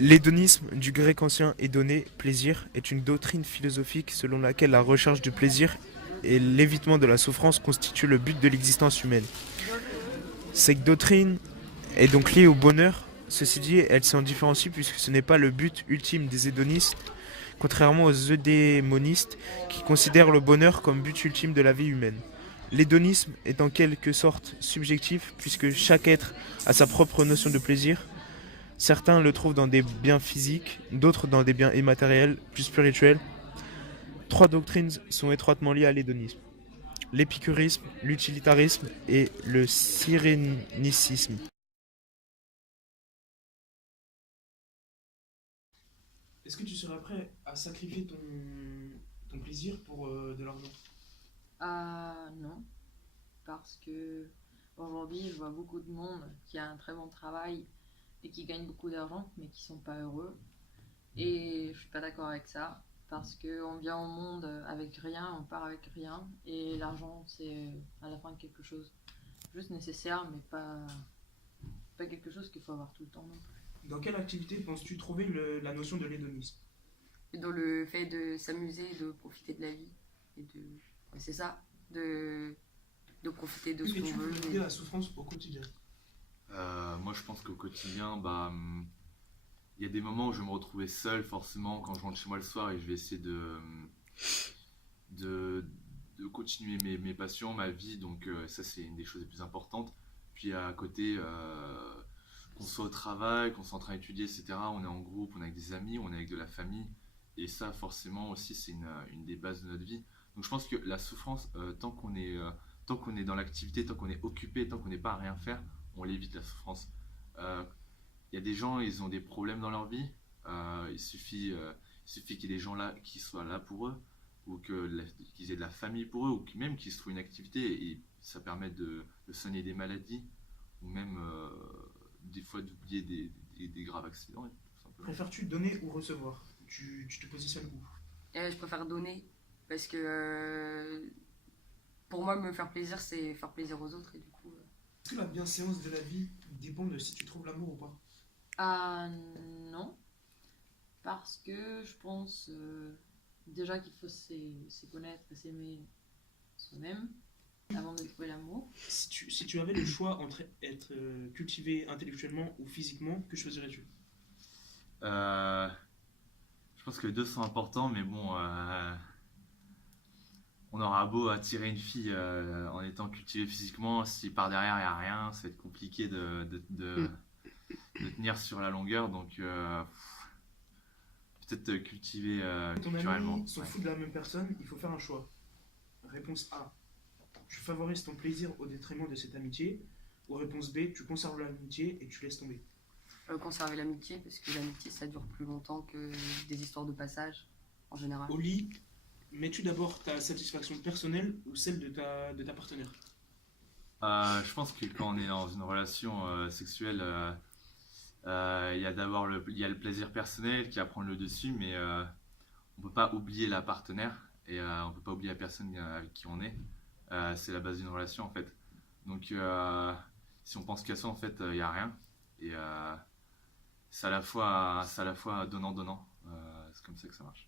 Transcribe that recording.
L'hédonisme, du grec ancien hédoné, plaisir, est une doctrine philosophique selon laquelle la recherche du plaisir et l'évitement de la souffrance constituent le but de l'existence humaine. Cette doctrine est donc liée au bonheur. Ceci dit, elle s'en différencie puisque ce n'est pas le but ultime des hédonistes, contrairement aux eudémonistes qui considèrent le bonheur comme but ultime de la vie humaine. L'hédonisme est en quelque sorte subjectif puisque chaque être a sa propre notion de plaisir. Certains le trouvent dans des biens physiques, d'autres dans des biens immatériels, plus spirituels. Trois doctrines sont étroitement liées à l'hédonisme: l'épicurisme, l'utilitarisme et le cyrénicisme. Est-ce que tu serais prêt à sacrifier ton plaisir pour de l'argent? Ah non, parce que aujourd'hui, je vois beaucoup de monde qui a un très bon travail et qui gagne beaucoup d'argent, mais qui sont pas heureux. Et je suis pas d'accord avec ça, parce que on vient au monde avec rien, on part avec rien, et l'argent c'est à la fin quelque chose juste nécessaire, mais pas quelque chose qu'il faut avoir tout le temps non plus. Dans quelle activité penses-tu trouver la notion de l'hédonisme? Et dans le fait de s'amuser, de profiter de la vie, et de, ouais, c'est ça, de profiter de Que ce qu'on fais-tu pour veut. éviter la souffrance au quotidien? Moi, je pense qu'au quotidien, il y a des moments où je vais me retrouver seul, forcément, quand je rentre chez moi le soir et je vais essayer de, de continuer mes passions, ma vie. Donc, ça, c'est une des choses les plus importantes. Puis, à côté, qu'on soit au travail, qu'on soit en train d'étudier, etc., on est en groupe, on est avec des amis, on est avec de la famille. Et ça, forcément, aussi, c'est une des bases de notre vie. Donc, je pense que la souffrance, tant qu'on est dans l'activité, tant qu'on est occupé, tant qu'on n'est pas à rien faire, on l'évite la souffrance. Euh, Il y a des gens, ils ont des problèmes dans leur vie. Il suffit qu'il y ait des gens là qui soient là pour eux, ou qu'ils aient de la famille pour eux, ou même qu'ils se trouvent une activité et ça permet de soigner des maladies, ou même des fois d'oublier des graves accidents, tout simplement. Préfères-tu donner ou recevoir? Tu te positionnes où? Et je préfère donner, parce que pour moi, me faire plaisir, c'est faire plaisir aux autres, et du coup. Est-ce que la bienséance de la vie dépend de si tu trouves l'amour ou pas? Ah non, parce que je pense déjà qu'il faut se connaître et s'aimer soi-même avant de trouver l'amour. Si tu avais le choix entre être cultivé intellectuellement ou physiquement, que choisirais-tu? Euh, je pense que les deux sont importants, mais bon, on aura beau attirer une fille en étant cultivé physiquement, si par derrière il n'y a rien, ça va être compliqué de tenir sur la longueur. Donc peut-être cultiver Ton culturellement. ami s'en Ouais. fout de la même personne, il faut faire un choix. Réponse A, tu favorises ton plaisir au détriment de cette amitié. Ou réponse B, tu conserves l'amitié et tu laisses tomber. Conserver l'amitié, parce que l'amitié ça dure plus longtemps que des histoires de passage en général. Au lit, mets-tu d'abord ta satisfaction personnelle ou celle de ta partenaire? Je pense que quand on est dans une relation sexuelle, il y a le plaisir personnel qui va prendre le dessus, mais on peut pas oublier la partenaire et on peut pas oublier la personne avec qui on est. C'est la base d'une relation en fait. Donc si on pense qu'à ça en fait, il y a rien et c'est à la fois donnant donnant. C'est comme ça que ça marche.